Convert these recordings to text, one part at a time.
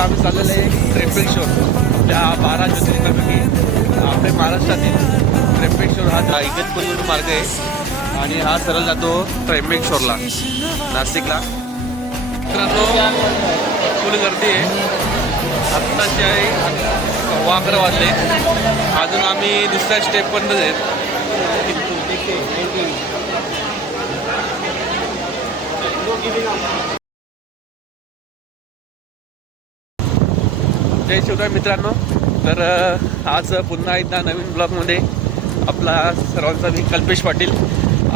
आम्ही चाललेलो आहे त्र्यंबकेश्वर. आपल्या 12 ज्योतिर्लिंगापैकी आपल्या महाराष्ट्रातील त्र्यंबकेश्वर हा इगतपुरीवरून मार्ग आहे आणि हा सरळ जातो त्र्यंबकेश्वरला, नाशिकला. मित्रांनो, फुल गर्दी आहे. आत्ताची आहे 11:15 वाजले. अजून आम्ही दुसऱ्या स्टेपपर्यंत आहेत. जय शिवराय मित्रांनो. तर आज पुन्हा एकदा नवीन ब्लॉगमध्ये आपला सर्वांचा मी कल्पेश पाटील.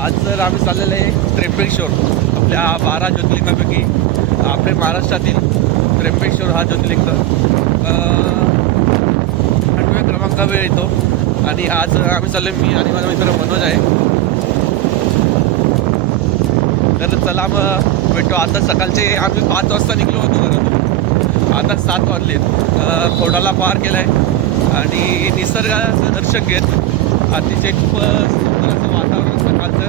आज जर आम्ही चाललेलो आहे त्र्यंबकेश्वर. आपल्या 12 ज्योतिर्लिंगापैकी आपल्या महाराष्ट्रातील त्र्यंबकेश्वर हा ज्योतिर्लिंग 8व्या क्रमांकावर येतो. आणि आज आम्ही चाललो, मी आणि माझा मित्र मनोज आहे. तर चला मग भेटू. आता सकाळचे आम्ही 5 वाजता निघलो होतो घरातून. आता 7 वाजलेत. खोडाला पार केला आहे आणि निसर्गाचं दर्शन घेत अतिशय खूप सुंदर असं वातावरण सकाळचं.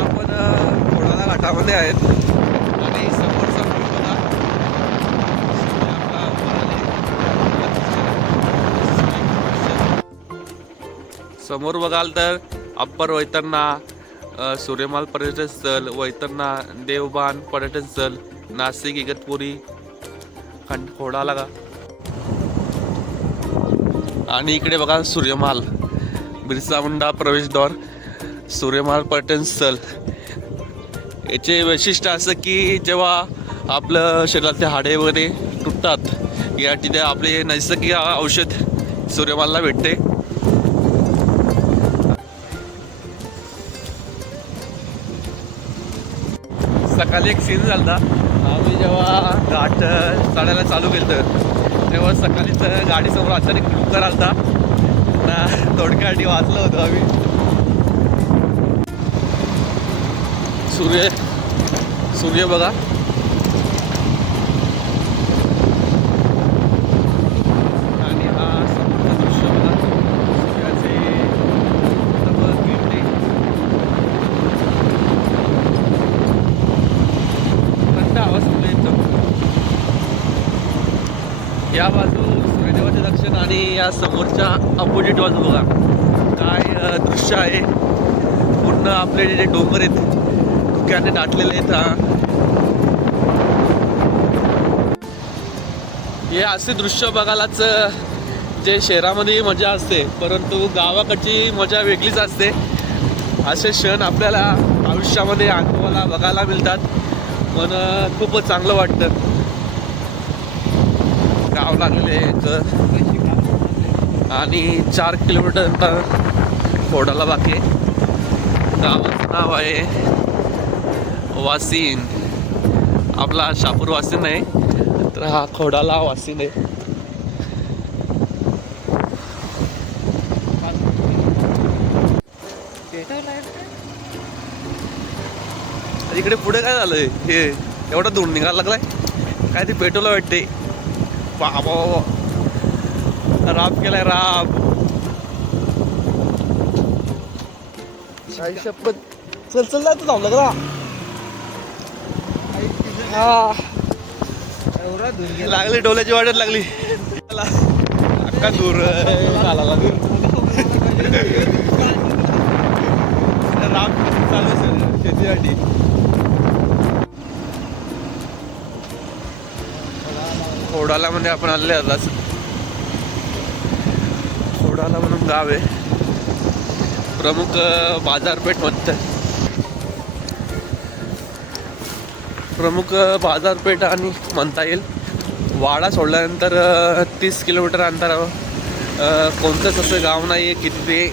आपण खोडाला घाटामध्ये आहेत आणि समोरचा बघा समोर बघाल तर अप्पर वैतरणा, सूर्यमाल पर्यटन स्थळ, वैतरणा, देवबान पर्यटन स्थळ, नाशिक, इगतपुरी, खोडाला का. आणि इकडे बघा सूर्यमाल, बिरसा मुंडा प्रवेशद्वार, सूर्यमाल पर्यटन स्थळ. याचे वैशिष्ट्य असं की जेव्हा आपलं शरीरातले हाडे वगैरे तुटतात या तिथे आपले नैसर्गिक औषध सूर्यमालला भेटते. सकाळी एक सीन झाला. आम्ही जेव्हा घाट चढायला चालू केलं तेव्हा सकाळीच गाडीसमोर अचानक डुक्कर आलता ना, थोडक्यासाठी वाचलो होतो आम्ही. सूर्य बघा. आणि हा समोरचं दृश्य बघा, सूर्याचे थंड आवाज येतो. या बाजू सूर्यदेवाचे दर्शन आणि या समोरच्या अपोजिट बाजू बघा काय दृश्य आहे. पूर्ण आपले जे डोंगर आहेत धुक्याने दाटलेले आहेत. हे असे दृश्य बघायलाच जे शहरामध्ये मजा असते, परंतु गावाकडची मजा वेगळीच असते. असे क्षण आपल्याला आयुष्यामध्ये अनुभवाला बघायला मिळतात. पण खूपच चांगलं वाटतं. गाव लागलेले आणि 4 किलोमीटर खोडाला बाकी. गावाचं नाव आहे वासिन. आपला शापूर वासिन आहे, तर हा खोडाला वासिन आहे. इकडे पुढे काय झालंय, हे एवढा धूळ निघायला लागलाय काय, ते पेट्रोल वाटते. बाबा राब केलाय, राब. काही शपथ. चल चल जायचं थांबलं का. हा लागली डोल्याची वाटत लागली. अक्का दूर झाला राब चालू शेतीसाठी. खोडाला मध्ये आपण आले. आता खोडाला म्हणून गाव आहे. प्रमुख बाजारपेठ म्हणतात. प्रमुख बाजारपेठ आणि म्हणता येईल. वाडा सोडल्यानंतर 30 किलोमीटर अंतरावर कोणतंच असं गाव नाही आहे की तिथे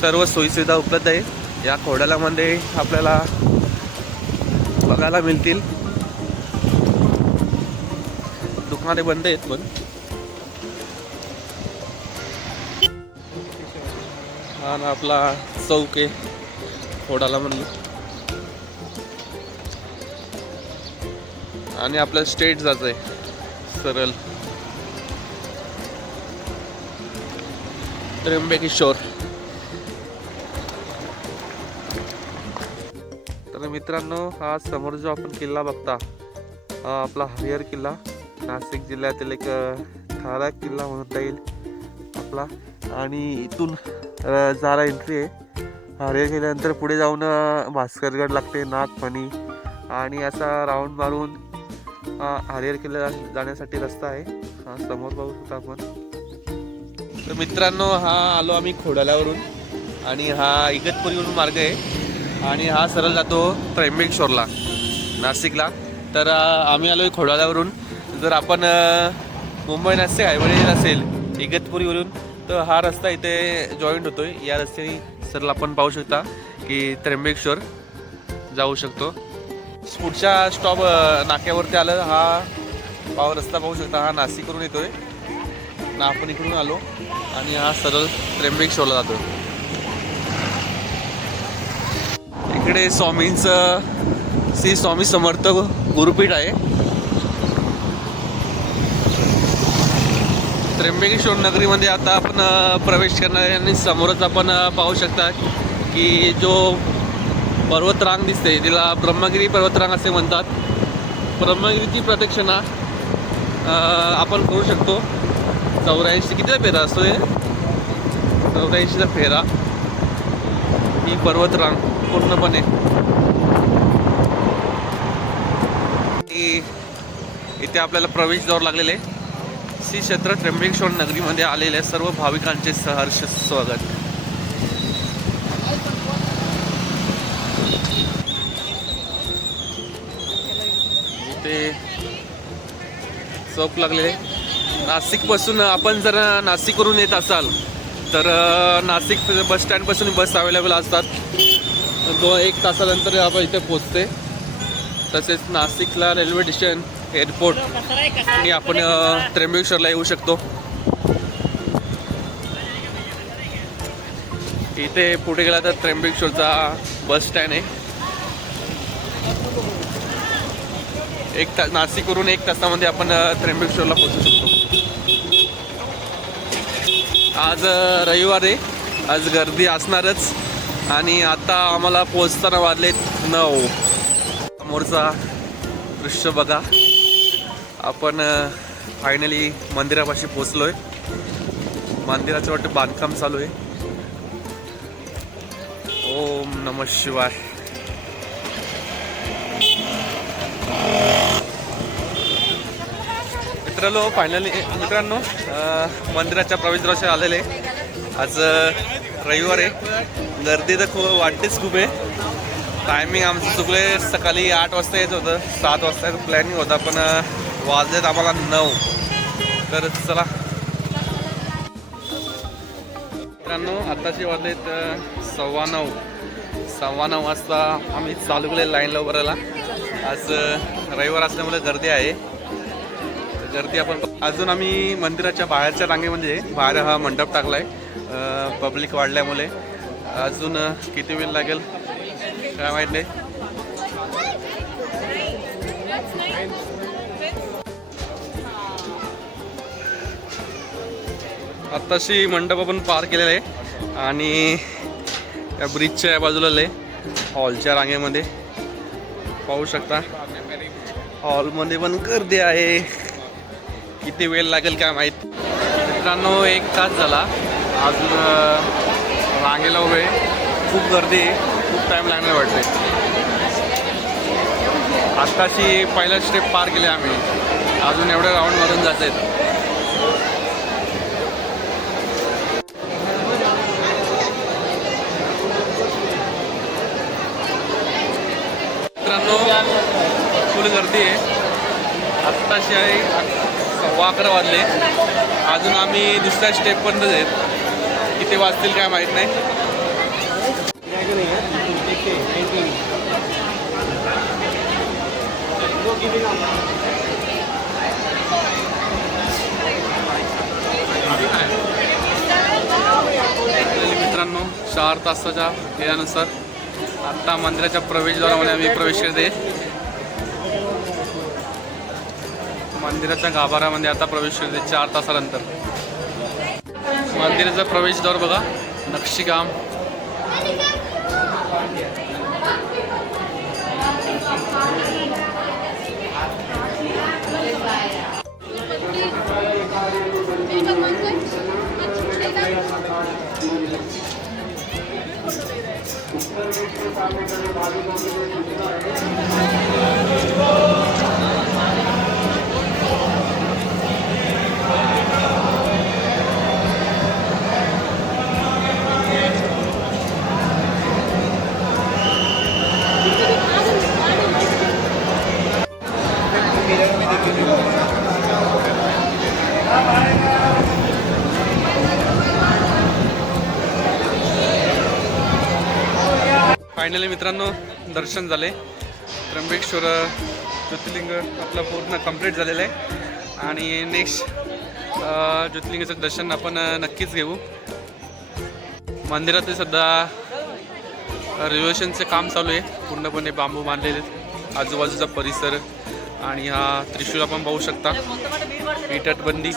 सर्व सोयीसुविधा उपलब्ध आहे. या खोडाल्यामध्ये आपल्याला बघायला मिळतील. दुकाने बंद आहेत पण. हा ना आपला चौक आहे खोडाला म्हणलं. आणि आपलं स्टेट जात आहे सरळ त्र्यंबकेश्वर. तर मित्रांनो, हा समोर जो आपण किल्ला बघता हा आपला हरिहर किल्ला, नाशिक जिल्ह्यातील एक ठराविक किल्ला म्हणता येईल आपला. आणि इथून जरा एंट्री आहे. हरिहर केल्यानंतर पुढे जाऊन भास्करगड लागते, नागफणी, आणि असा राऊंड मारून हरिहर किल्ला जाण्यासाठी रस्ता आहे. हा समोर बघू शकता आपण. तर मित्रांनो, हा आलो आम्ही खोडाल्यावरून आणि हा इगतपुरीवरून मार्ग आहे आणि हा सरळ जातो त्र्यंबकेश्वरला, नाशिकला. तर आम्ही आलो आहे खोडाल्यावरून. जर आपण मुंबई नाशिक हायवे असेल इगतपुरीवरून तर हा रस्ता इथे जॉईंट होतोय. या रस्त्याने सरळ आपण पाहू शकता की त्र्यंबकेश्वर जाऊ शकतो. पुढच्या स्टॉप नाक्यावरती आलं, हा रस्ता पाहू शकता, हा नाशिकवरून येतोय ना. आपण इकडून आलो आणि हा सरळ त्र्यंबकेश्वरला जातो. इकडे स्वामींचं श्री स्वामी समर्थ गुरुपीठ आहे. त्र्यंबकेश्वर नगरीमध्ये आता आपण प्रवेश करणार आहे आणि समोरच आपण पाहू शकता की जो पर्वतरांग दिसते तिला ब्रह्मगिरी पर्वतरांग असे म्हणतात. ब्रह्मगिरीची प्रदक्षिणा आपण करू शकतो. 84 कितीचा फेरा असतो, 84चा फेरा ही पर्वतरांग पूर्णपणे. इथे आपल्याला प्रवेशद्वार लागलेले. श्री क्षेत्र त्र्यंबकेश्वर नगरीमध्ये आलेल्या सर्व भाविकांचे सहर्ष स्वागत. इथे चौक लागलेले. नाशिकपासून आपण जर नाशिकवरून येत असाल तर नाशिक बस स्टँडपासून बस अवेलेबल असतात. 1 तासानंतर आपण इथे पोचते. तसेच नाशिकला रेल्वे स्टेशन, एअरपोर्ट आणि आपण त्र्यंबकेश्वरला येऊ शकतो. इथे पुढे गेला तर त्र्यंबकेश्वरचा बस स्टँड आहे. नाशिकवरून 1 तासामध्ये आपण त्र्यंबकेश्वरला पोहोचू शकतो. आज रविवार आहे, आज गर्दी असणारच. आणि आता आम्हाला पोहोचताना वाजलेत 9. समोरचा दृश्य बघा. आपण फायनली मंदिरापाशी पोचलोय. मंदिराचं वाटतं बांधकाम चालू आहे. ओम नमः शिवाय. मित्रांनो, मंदिराच्या प्रवेशद्वाराशी आलेले. आज रविवार आहे, गर्दी तर खूप वाटतेच खूप आहे. टायमिंग आमचं चुकले. सकाळी 8 वाजता यायचं होतं, 7 वाजता प्लॅनिंग होता, पण वाजलेत आम्हाला 9. तर चला मित्रांनो, आताचे वाजलेत 9:15 वाजता आम्ही चालू केले लाईनला उभं राहायला. आज रविवार असल्यामुळे गर्दी आहे. गर्दी आपण अजून आम्ही मंदिराच्या बाहेरच्या रांगेमध्ये, बाहेर हा मंडप टाकलाय पब्लिक वाढल्यामुळे. अजून किती वेळ लागेल काय माहीत नाही. आत्ताशी मंडप आपण पार केलेला आहे आणि त्या ब्रिजच्या बाजूला हॉलच्या रांगेमध्ये पाहू शकता. हॉलमध्ये पण गर्दी आहे. किती वेळ लागेल काय माहीत. मित्रांनो, 1 तास झाला अजून रांगेला उभे. खूप गर्दी आहे, खूप टाईम लागणार वाटते. आत्ताशी पहिला स्टेप पार केले आम्ही, अजून एवढे राऊंड मारून जात आहेत. मित्रांनो, फुल गर्दी आहे. आत्ताशी आहे 11:15 वाजले. अजून आम्ही दुसऱ्या स्टेपपर्यंत आहेत. किती वाजतील काय माहीत नाही. मित्रांनो, 4 तासाच्या यानुसार आत्ता मंदिराच्या प्रवेशद्वारामध्ये आम्ही प्रवेश करते. मंदिराच्या गाभाऱ्यामध्ये आता प्रवेश करते 4 तासानंतर. मंदिराचा प्रवेशद्वार बघा, नक्षीकाम. फायनली मित्रांनो दर्शन झाले. त्र्यंबकेश्वर ज्योतिर्लिंग आपलं पूर्ण कंप्लीट झालेलं आहे आणि नेक्स्ट ज्योतिर्लिंगाचं दर्शन आपण नक्कीच घेऊ. मंदिरात सध्या रिनोव्हेशनचे काम चालू आहे. पूर्णपणे बांबू बांधलेले आहेत. आजूबाजूचा परिसर आणि हा त्रिशूल आपण पाहू शकता. ही तटबंदी